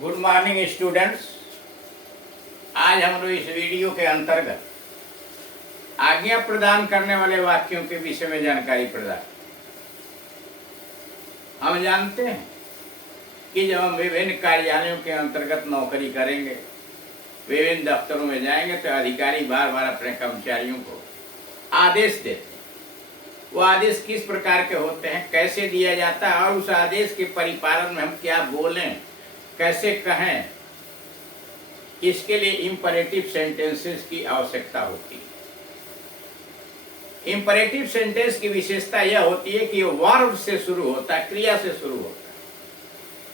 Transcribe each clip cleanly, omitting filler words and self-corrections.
Good morning students. आज हम लोग इस वीडियो के अंतर्गत आज्ञा प्रदान करने वाले वाक्यों के विषय में जानकारी प्रदान। हम जानते हैं कि जब हम विभिन्न कार्यालयों के अंतर्गत नौकरी करेंगे, विभिन्न दफ्तरों में जाएंगे, तो अधिकारी बार बार अपने कर्मचारियों को आदेश देते हैं। वो आदेश किस प्रकार के होते हैं, कैसे दिया जाता है, और उस आदेश के परिपालन में हम क्या बोलें, कैसे कहें, इसके लिए इंपरेटिव सेंटेंसेस की आवश्यकता होती है। इंपरेटिव सेंटेंस की विशेषता यह होती है कि वर्ब से शुरू होता है, क्रिया से शुरू होता है।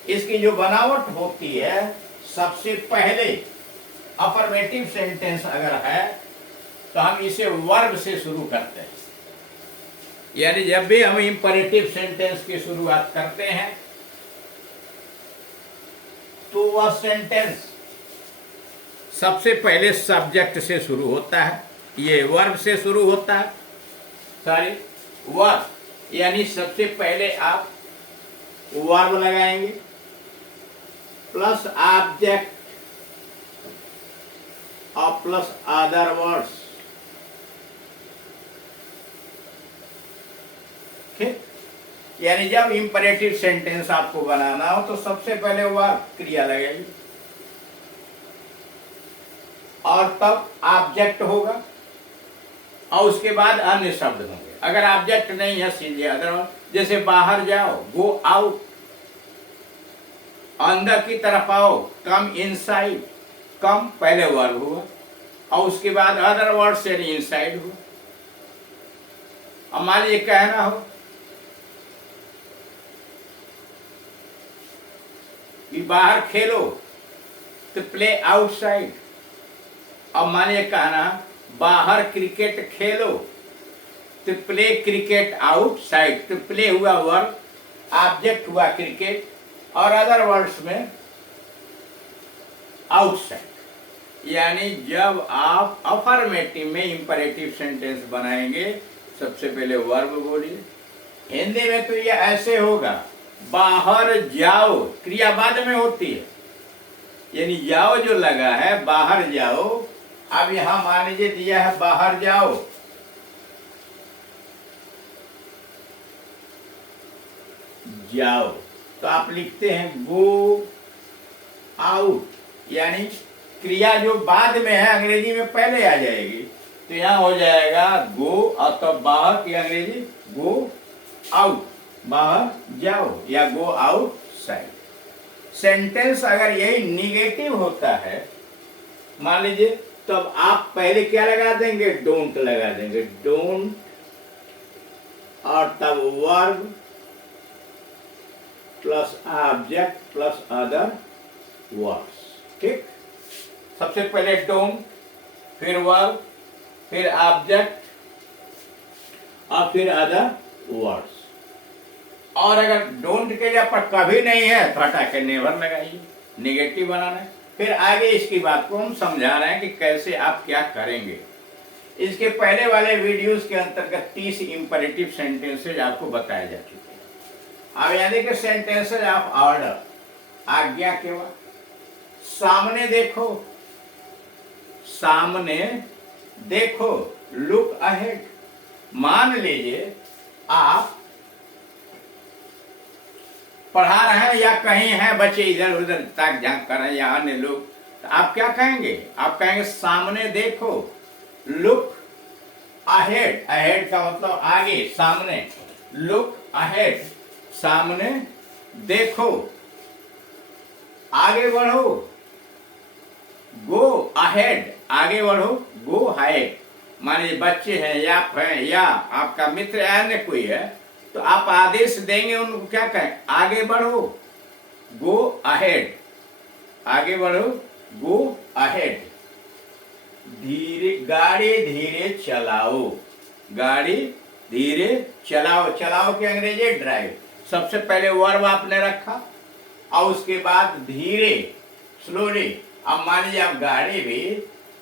इसकी जो बनावट होती है, सबसे पहले अफर्मेटिव सेंटेंस अगर है तो हम इसे वर्ब से शुरू करते हैं। यानी जब भी हम इंपरेटिव सेंटेंस की शुरुआत करते हैं तो वह सेंटेंस सबसे पहले सब्जेक्ट से शुरू होता है। ये वर्ब से शुरू होता है, सॉरी वर्ब, यानी सबसे पहले आप वर्ब लगाएंगे प्लस ऑब्जेक्ट और प्लस अदर वर्ड्स। ठीक, यानी जब इंपरेटिव सेंटेंस आपको बनाना हो तो सबसे पहले वर्ब क्रिया लगेगी और तब ऑब्जेक्ट होगा और उसके बाद अन्य शब्द होंगे। अगर ऑब्जेक्ट नहीं है सीधे अदर, जैसे बाहर जाओ, गो आउट, अंदर की तरफ आओ, कम इनसाइड। कम पहले वर्ब हुआ और उसके बाद अदर वर्ड से इनसाइड हुआ। अब मान लीजिए कहना हो कि बाहर खेलो, तो प्ले आउटसाइड। अब मानिए कहना बाहर क्रिकेट खेलो, तो प्ले क्रिकेट आउटसाइड। तो प्ले हुआ वर्ब, ऑब्जेक्ट हुआ क्रिकेट और अदर वर्ड्स में आउटसाइड। यानी जब आप अफर्मेटिव में इंपरेटिव सेंटेंस बनाएंगे, सबसे पहले वर्ब बोलिए। हिंदी में तो ये ऐसे होगा, बाहर जाओ, क्रिया बाद में होती है, यानी जाओ जो लगा है, बाहर जाओ। अब यहां मान लीजिए दिया है बाहर जाओ, जाओ, तो आप लिखते हैं गो आउट, यानी क्रिया जो बाद में है अंग्रेजी में पहले आ जाएगी, तो यहां हो जाएगा गो और तब बाहर की अंग्रेजी गो आउट, बाहर जाओ या गो आउट साइड। सेंटेंस अगर यही निगेटिव होता है, मान लीजिए, तब आप पहले क्या लगा देंगे, डोंट लगा देंगे, डोंट, और तब verb plus object plus other words. ठीक, सबसे पहले डोंट, फिर वर्ब, फिर ऑब्जेक्ट और फिर अदर वर्ड्स। और अगर डोंट के जगह पर कभी नहीं है तो हटा के नेवर लगाइए, निगेटिव बनाना है। फिर आगे इसकी बात को हम समझा रहे हैं कि कैसे आप क्या करेंगे। इसके पहले वाले वीडियोस के अंतर्गत 30 इंपरेटिव सेंटेंसेज आपको बताए जा चुके हैं। अब यानी कि सेंटेंसेज ऑफ ऑर्डर, आज्ञा के बाद सामने देखो, सामने देखो, लुक अहेड। मान लीजिए आप पढ़ा रहे हैं या कहीं हैं बच्चे इधर उधर ताक झांक कर रहे हैं या अन्य लोग, तो आप क्या कहेंगे, आप कहेंगे सामने देखो, लुक अहेड। अहेड का मतलब आगे, सामने, लुक अहेड, सामने देखो, आगे बढ़ो, गो अहेड, आगे बढ़ो, गो अहेड। मानिए बच्चे हैं या आप हैं या आपका मित्र या अन्य कोई है, तो आप आदेश देंगे उनको, क्या कहें, आगे बढ़ो, गो अहेड, आगे बढ़ो, गो अहेड। धीरे, गाड़ी धीरे चलाओ, गाड़ी धीरे चलाओ। चलाओ की अंग्रेजी ड्राइव। सबसे पहले वर्ब आपने रखा और उसके बाद धीरे, स्लोली। अब मान लीजिए आप गाड़ी भी,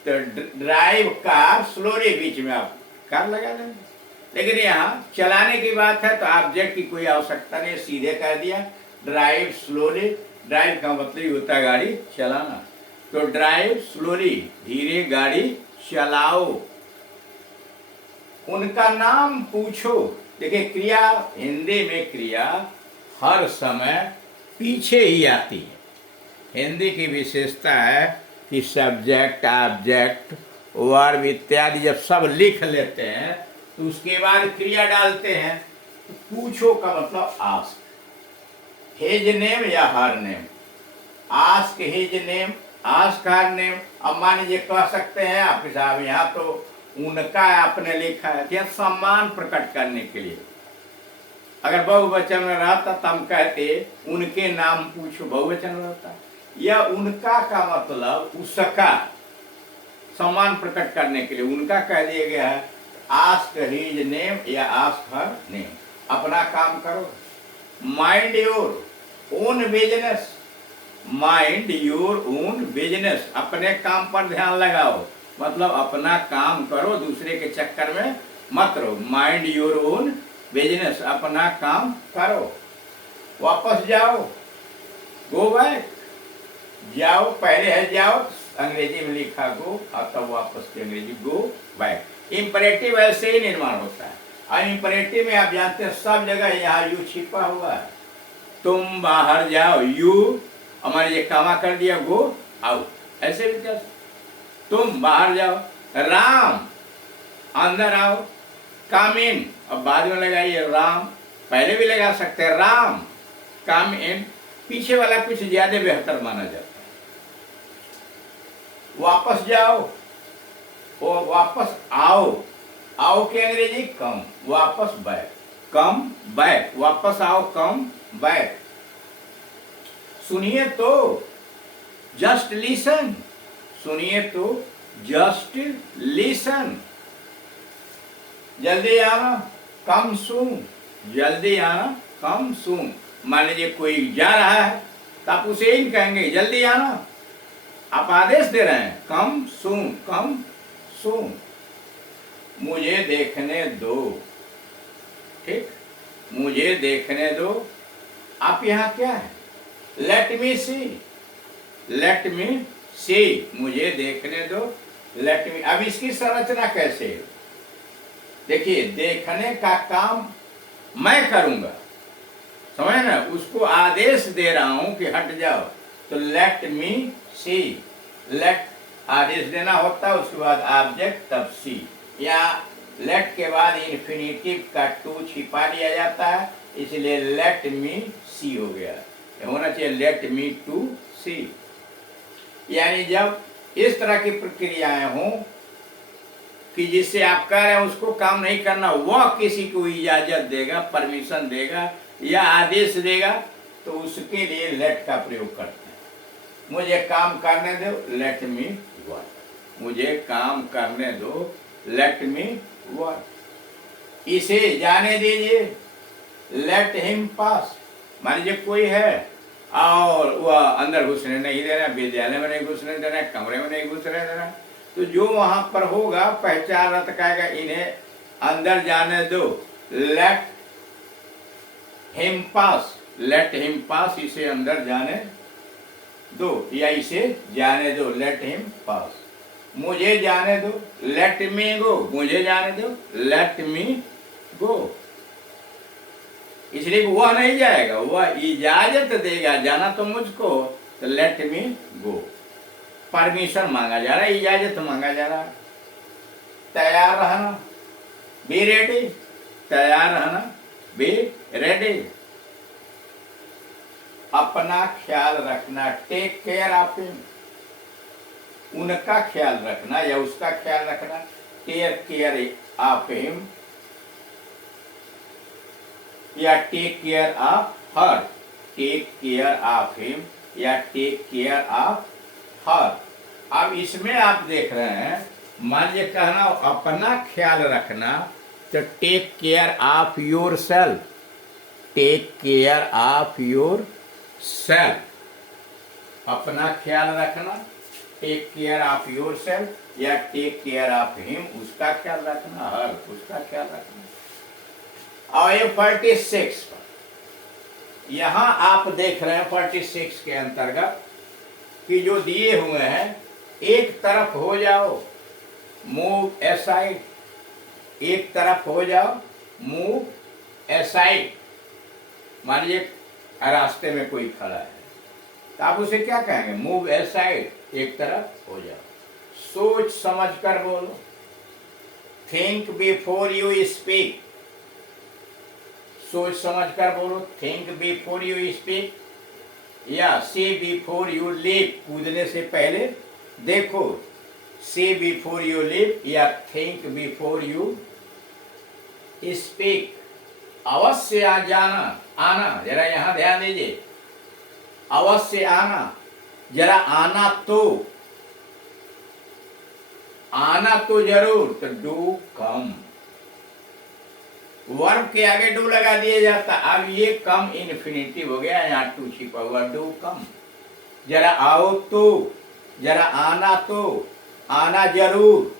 तो ड्राइव कार, स्लोली बीच में आप कार लगा देंगे। लेकिन यहाँ चलाने की बात है तो ऑब्जेक्ट की कोई आवश्यकता नहीं, सीधे कह दिया ड्राइव स्लोली, ड्राइव का मतलब ही होता है गाड़ी चलाना। तो ड्राइव स्लोली, धीरे गाड़ी चलाओ। उनका नाम पूछो। देखिए क्रिया, हिंदी में क्रिया हर समय पीछे ही आती है। हिंदी की विशेषता है कि सब्जेक्ट, ऑब्जेक्ट, वर्ब इत्यादि जब सब लिख लेते हैं तो उसके बाद क्रिया डालते हैं। तो पूछो का मतलब आस्क, हिज नेम या her name, ask his name, ask her name. अब मान लीजिए कह सकते हैं आप साहब यहाँ तो उनका आपने लिखा है, क्या सम्मान प्रकट करने के लिए। अगर बहुवचन में रहता तो हम कहते उनके नाम पूछो, बहुवचन में रहता। या उनका का मतलब उसका, सम्मान प्रकट करने के लिए उनका कह दिया गया है। आस्क हिज नेम या आस्क हर नेम, अपना काम करो। Mind your own business, mind your own business, अपने काम पर ध्यान लगाओ, मतलब अपना काम करो, दूसरे के चक्कर में मत रहो। माइंड योर ओन बिजनेस, अपना काम करो। वापस जाओ, गो बैक, जाओ, पहले है जाओ, अंग्रेजी में लिखा गो और तब वापस की अंग्रेजी गो बैक। इंपरेटिव ऐसे ही निर्माण होता है। और इंपरेटिव में आप जानते हैं सब जगह यहाँ यू छिपा हुआ है। तुम बाहर जाओ, यू हमारे ये कामा कर दिया, गो आउट, ऐसे भी कर। तुम बाहर जाओ, राम अंदर आओ, कम इन, अब बाद में लगाइए राम, पहले भी लगा सकते हैं राम कम इन, पीछे वाला कुछ ज्यादा बेहतर माना जाता है। वापस जाओ, वो वापस आओ, आओ के अंग्रेजी कम, वापस बैक, कम बैक, वापस आओ, कम बैक। सुनिए तो जस्ट लिसन, सुनिए तो जस्ट लिसन। जल्दी आना, कम सून, जल्दी आना, कम सून। मान लीजिए कोई जा रहा है तो आप उसे ही कहेंगे जल्दी आना, आप आदेश दे रहे हैं, कम सून, कम सून। मुझे देखने दो, ठीक, मुझे देखने दो। आप यहाँ क्या है, लेट मी सी, लेट मी सी, मुझे देखने दो, लेट मी। अब इसकी संरचना कैसे है, देखिए, देखने का काम मैं करूंगा, समझ ना, उसको आदेश दे रहा हूं कि हट जाओ, तो लेट मी सी, लेट आदेश देना होता है, उसके बाद ऑब्जेक्ट तब सी, या लेट के बाद इन्फिनिटिव का टू छिपा लिया जाता है, इसलिए लेट मी सी हो गया। होना चाहिए लेट मी टू सी। यानी जब इस तरह की प्रक्रियाएं हों कि जिससे आप कह रहे हैं उसको काम नहीं करना, वह किसी को इजाजत देगा, परमिशन देगा या आदेश देगा, तो उसके लिए लेट का प्रयोग करते हैं। मुझे काम करने दो, लेट मी वर्क, मुझे काम करने दो, लेट मी वर्क। इसे जाने दीजिए, लेट हिम पास। मान लीजिए कोई है और वह अंदर घुसने नहीं दे रहा, विद्यालय में नहीं घुसने दे रहा, कमरे में नहीं घुसने दे रहा, तो जो वहां पर होगा पहचान रत कहेगा इन्हें अंदर जाने दो, लेट हिम पास, लेट हिम पास, इसे अंदर जाने दो या इसे जाने दो, लेट हिम पास। मुझे जाने दो, लेट मी गो, मुझे जाने दो, लेट मी गो। इसलिए वह नहीं जाएगा, वह इजाजत देगा, जाना तो मुझको, तो लेट मी गो। परमिशन मांगा जा रहा है, इजाजत मांगा जा रहा है। तैयार रहना, बी रेडी, तैयार रहना, बी रेडी। अपना ख्याल रखना, टेक केयर ऑफ हिम, उनका ख्याल रखना या उसका ख्याल रखना, टेक केयर ऑफ हिम या take care of her, take care of him या टेक केयर ऑफ हर। अब इसमें आप देख रहे हैं, मान लीजिए कहना अपना ख्याल रखना, तो take care of yourself, take care of yourself, अपना ख्याल रखना, take care of yourself या टेक केयर ऑफ हिम, उसका ख्याल रखना, हर उसका ख्याल रखना। और ये 46 पर यहां आप देख रहे हैं 46 के अंतर्गत कि जो दिए हुए हैं, एक तरफ हो जाओ, मूव असाइड, एक तरफ हो जाओ, मूव असाइड। मान लीजिए रास्ते में कोई खड़ा है तो आप उसे क्या कहेंगे? मूव असाइड, एक तरफ हो जाओ। सोच समझ कर बोलो, थिंक बिफोर यू स्पीक, सोच समझ कर बोलो, थिंक बिफोर यू स्पीक, या सी बिफोर यू लीव, कूदने से पहले देखो, सी बिफोर यू लीव या थिंक बिफोर यू स्पीक। अवश्य आ जाना, आना, जरा यहां ध्यान दीजिए, अवश्य आना, जरा आना तो जरूर, तो डू कम। वर्ब के आगे डू लगा दिया जाता, अब ये कम इन्फिनिटिव हो गया, यहाँ टू छिपा हुआ, डू कम। जरा आओ तो, जरा आना तो, आना जरूर,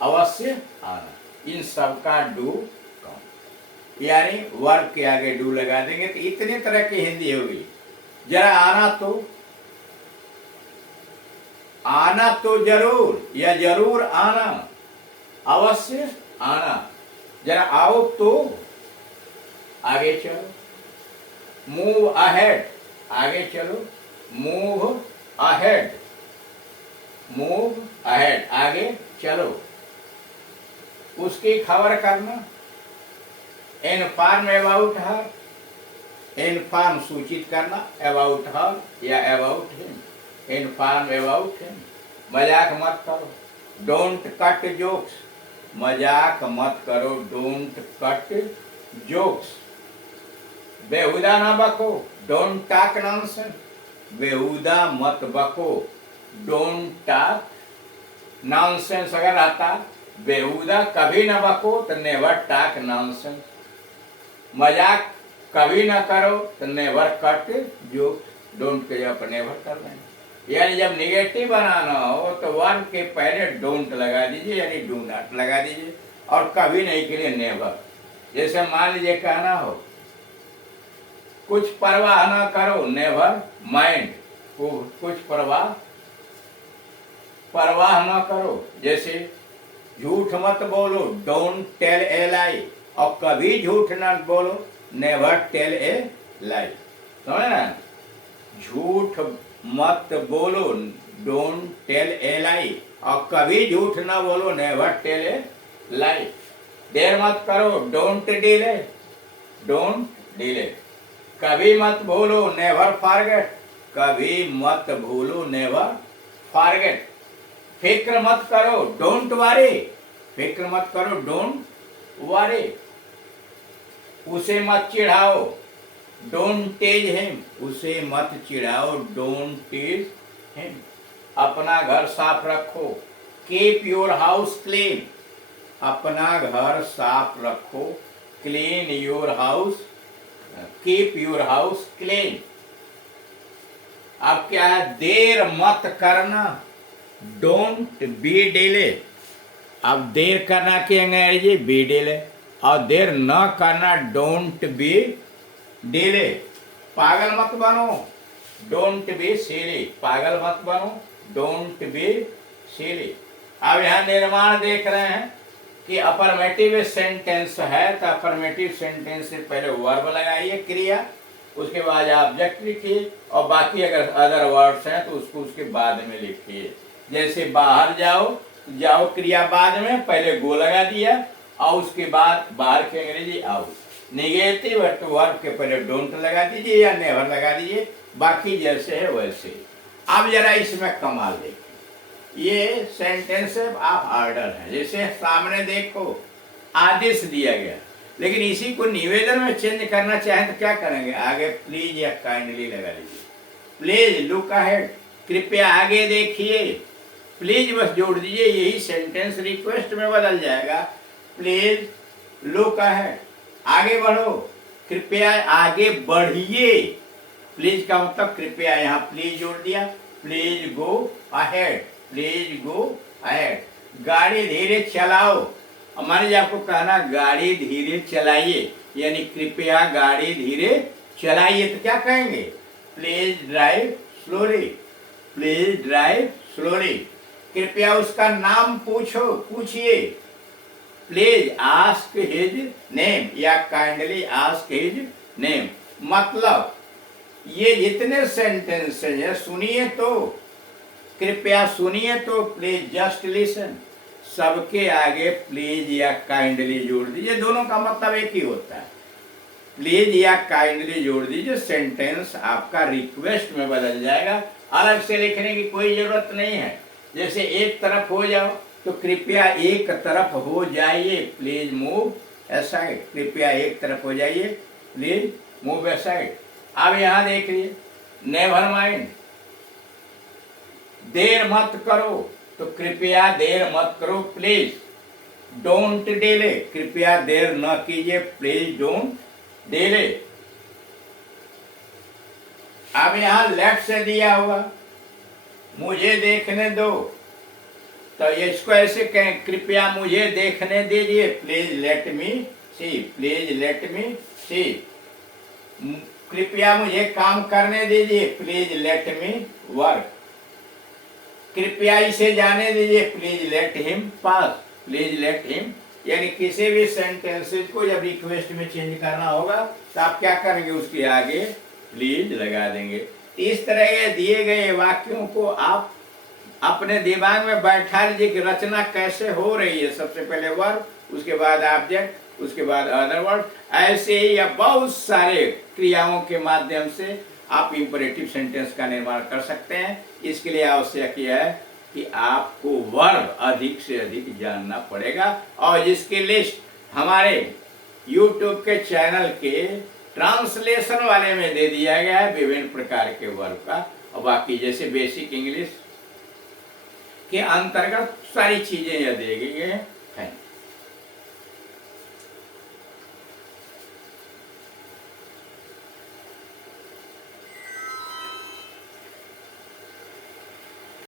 अवश्य आना, इन सब का डू कम। यानी वर्ब के आगे डू लगा देंगे तो इतने तरह की हिंदी होगी। जरा आना तो जरूर या जरूर आना, अवश्य आना, जरा आओ तो, आगे चलो, मूव अहेड, आगे चलो, मूव अहेड, मूव अहेड, आगे चलो। उसकी खबर करना, इन्फॉर्म अबाउट हर, इन्फॉर्म सूचित करना, अबाउट हर या about him, inform about him. मजाक मत करो, डोंट कट जोक्स, मजाक मत करो, डोंट कट जोक्स। बेहुदा ना बको, डोंट टॉक नॉनसेंस, बेहुदा मत बको, डोंट टॉक नॉनसेंस। अगर आता बेहुदा कभी ना बको तो नेवर टॉक नॉनसेंस। मजाक कभी ना करो तो नेवर कट जोक्स, डोंट के जगह पर नेवर कर लेना। यानी जब निगेटिव बनाना हो तो वर्ब के पहले डोंट लगा दीजिए, यानी डू नॉट लगा दीजिए, और कभी नहीं के लिए नेवर। जैसे मान लीजिए कहना हो कुछ परवाह ना करो, नेवर माइंड, कुछ परवाह ना करो। जैसे झूठ मत बोलो, डोंट टेल ए लाई, और कभी झूठ ना बोलो, नेवर टेल ए लाई। समझ ना, झूठ मत बोलो, डोंट टेल ए लाई, और कभी झूठ ना बोलो, नेवर टेल ए लाई। देर मत करो, डोंट डिले, डोंट डिले। कभी मत भूलो, नेवर फॉरगेट, कभी मत भूलो, नेवर फॉरगेट। फिक्र मत करो, डोंट वरी, फिक्र मत करो, डोंट वरी। उसे मत चिढ़ाओ, डोंट टेज हिम, उसे मत चिढ़ाओ, डोंट टेज हिम। अपना घर साफ रखो, कीप योर हाउस क्लीन, अपना घर साफ रखो, clean your house, keep your house clean. अब क्या है, देर मत करना, डोंट बी डिले। अब देर करना की अंग्रेजी बी डिले, और देर न करना डोंट बी डिले। पागल मत बनो, डोंट बी सिली, पागल मत बनो, डोंट बी सिली। अब यहाँ निर्माण देख रहे हैं कि अफर्मेटिव सेंटेंस है तो अफर्मेटिव सेंटेंस से पहले वर्ब लगाइए क्रिया, उसके बाद ऑब्जेक्ट लिखिए, और बाकी अगर अदर वर्ड्स हैं तो उसको उसके बाद में लिखिए। जैसे बाहर जाओ, जाओ क्रिया बाद में, पहले गो लगा दिया और उसके बाद बाहर की अंग्रेजी आओ। निगेटिव है तो वर्ब के पहले डोंट लगा दीजिए या नेवर लगा दीजिए, बाकी जैसे है वैसे। अब जरा इसमें कमाल देखिए, ये सेंटेंस ऑफ ऑर्डर है। जैसे सामने देखो आदेश दिया गया, लेकिन इसी को निवेदन में चेंज करना चाहें तो क्या करेंगे, आगे प्लीज या काइंडली लगा लीजिए। प्लीज लुक अहेड, कृपया आगे देखिए, प्लीज बस जोड़ दीजिए, यही सेंटेंस रिक्वेस्ट में बदल जाएगा। प्लीज लुक अहेड, आगे बढ़ो, कृपया आगे बढ़िए। प्लीज का मतलब कृपया, यहाँ प्लीज जोड़ दिया, please go ahead, please go ahead. गाड़ी धीरे चलाओ, मान लीजिए आपको कहना गाड़ी धीरे चलाइए, यानी कृपया गाड़ी धीरे चलाइए तो क्या कहेंगे? Please drive slowly, please drive slowly. कृपया उसका नाम पूछिए। प्लीज आस्क हिज नेम या काइंडली आस्क हिज नेम। मतलब ये जितने सेंटेंस है सुनिए तो, कृपया सुनिए तो, प्लीज जस्ट लिसन, सबके आगे प्लीज या काइंडली जोड़ दीजिए। दोनों का मतलब एक ही होता है, प्लीज या काइंडली जोड़ दीजिए, सेंटेंस आपका रिक्वेस्ट में बदल जाएगा। अलग से लिखने की कोई जरूरत नहीं है। जैसे एक तरफ हो जाओ तो कृपया एक तरफ हो जाइए, प्लीज मूव असाइड, कृपया एक तरफ हो जाइए, प्लीज मूव असाइड। अब यहां देखिए, नेवर माइंड, देर मत करो तो कृपया देर मत करो, प्लीज डोंट डिले, कृपया देर न कीजिए, प्लीज डोंट डिले। अब यहां लेफ्ट से दिया हुआ मुझे देखने दो, तो इसको ऐसे कहें, कृपया मुझे देखने दीजिए, please let me see, please let me see. कृपया मुझे काम करने दीजिए, प्लीज लेट मी वर्क। कृपया इसे जाने दीजिए, please let him pass, please let him. यानी किसी भी सेंटेंसेस को जब रिक्वेस्ट में चेंज करना होगा तो आप क्या करेंगे, उसके आगे प्लीज लगा देंगे। इस तरह के दिए गए वाक्यों को आप अपने दिमाग में बैठा लीजिए कि रचना कैसे हो रही है। सबसे पहले वर्ब, उसके बाद ऑब्जेक्ट, उसके बाद अदर वर्ड। ऐसे ही या बहुत सारे क्रियाओं के माध्यम से आप इंपरेटिव सेंटेंस का निर्माण कर सकते हैं। इसके लिए आवश्यक यह है कि आपको वर्ब अधिक से अधिक जानना पड़ेगा, और जिसकी लिस्ट हमारे YouTube के चैनल के ट्रांसलेशन वाले में दे दिया गया है विभिन्न प्रकार के वर्ब का। और बाकी जैसे बेसिक इंग्लिश के अंतर्गत सारी चीजें यह दी गई हैं।